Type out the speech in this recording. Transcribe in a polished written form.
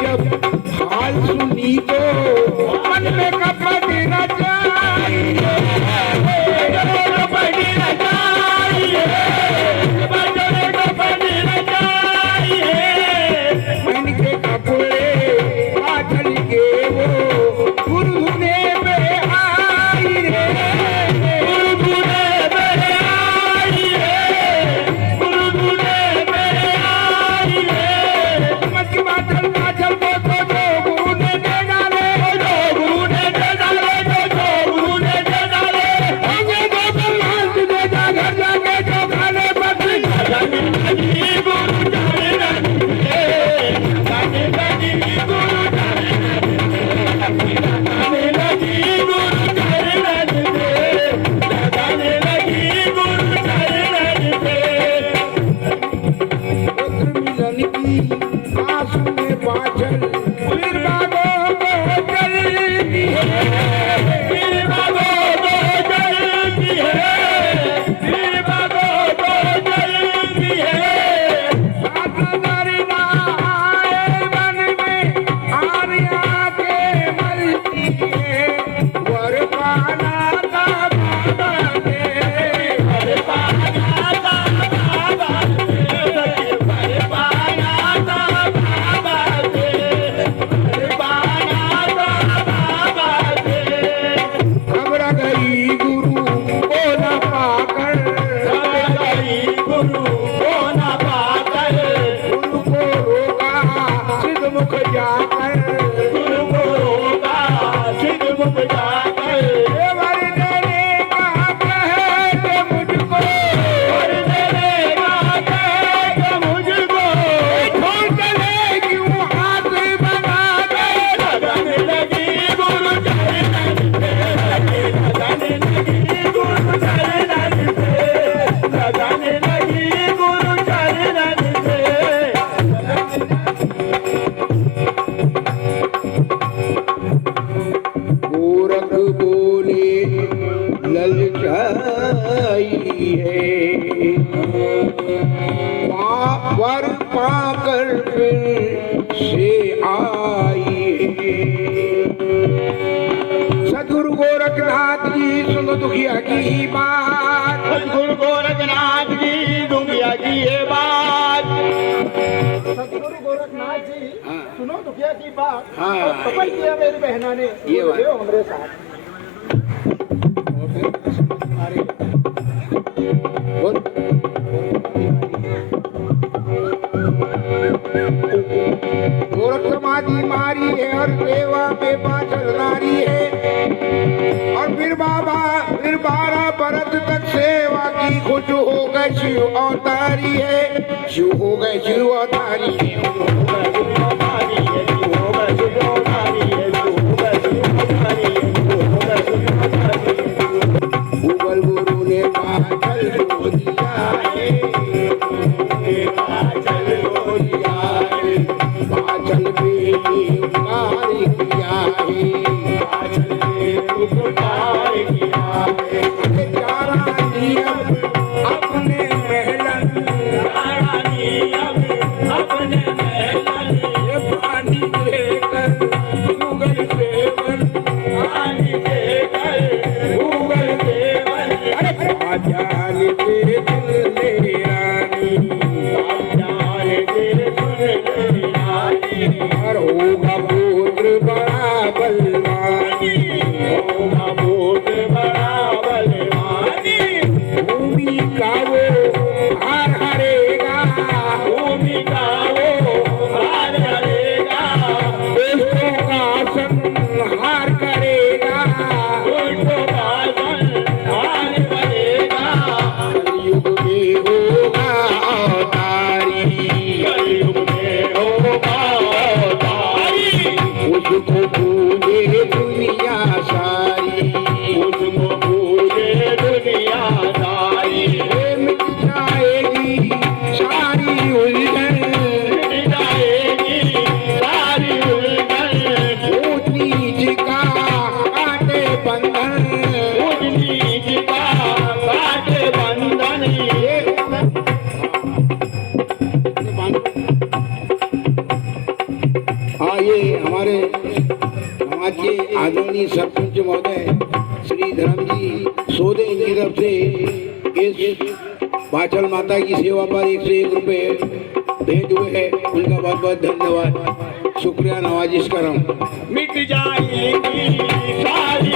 जब हाल सुनी तो मन में कपट रचा की है। वर पाकर फिर से आई है। सदगुरु गोरखनाथ जी सुनो दुखिया की बात। सदगुरु गोरखनाथ जी दुखिया की ये बात। सदगुरु गोरखनाथ जी सुनो दुखिया की बात। हाँ। और सफल किया मेरी बहना ने ये बात। हमारे साथ गोरख समाधि मारी है और सेवा में पाचल नारी है। और फिर बाबा फिर 12 बरस तक सेवा की खुश हो गए शिव अवतारी है। शिव हो गए शिव अवतारी है। गूगल गुरु ने पाचल को दिया है। पाचल को दिया है। पाचल पे उपकार किया है। पाचल पे उपकार किया है। चारा नियम अपने महलन। चारा नियम अपने महलन। ये पानी देकर गूगल सेवन। पानी देकर गूगल सेवन। आजान तेरे दिल ले रानी। आजान तेरे दिल ले रानी। और होगा पुत्र बड़ा बलवानी। होगा पुत्र बड़ा बलवानी। भूमि का वो हार हरेगा। भूमि का वो हार हरेगा। दुष्टों का संहार करेगा। दुष्टों का संहार करेगा। कलयुग में होगा अवतारी। कलयुग में होगा अवतारी। उसको पूजे दुनिया सारी। उसको पूजे दुनिया सारी। ये मिट जाएगी सारी उलझन। मिट जाएगी सारी उलझन। ऊंच नीच का काटे बंधन। ऊंच नीच का काटे बंधन। हाँ, ये हमारे समाज के आदरणीय सरपंच महोदय श्री धर्म जी सोदे इनकी तरफ से इस बाचल माता की सेवा पर 101 रुपए भेज हुए हैं। उनका बहुत बहुत धन्यवाद, शुक्रिया, नवाजिश करम। मिट जाएगी सारी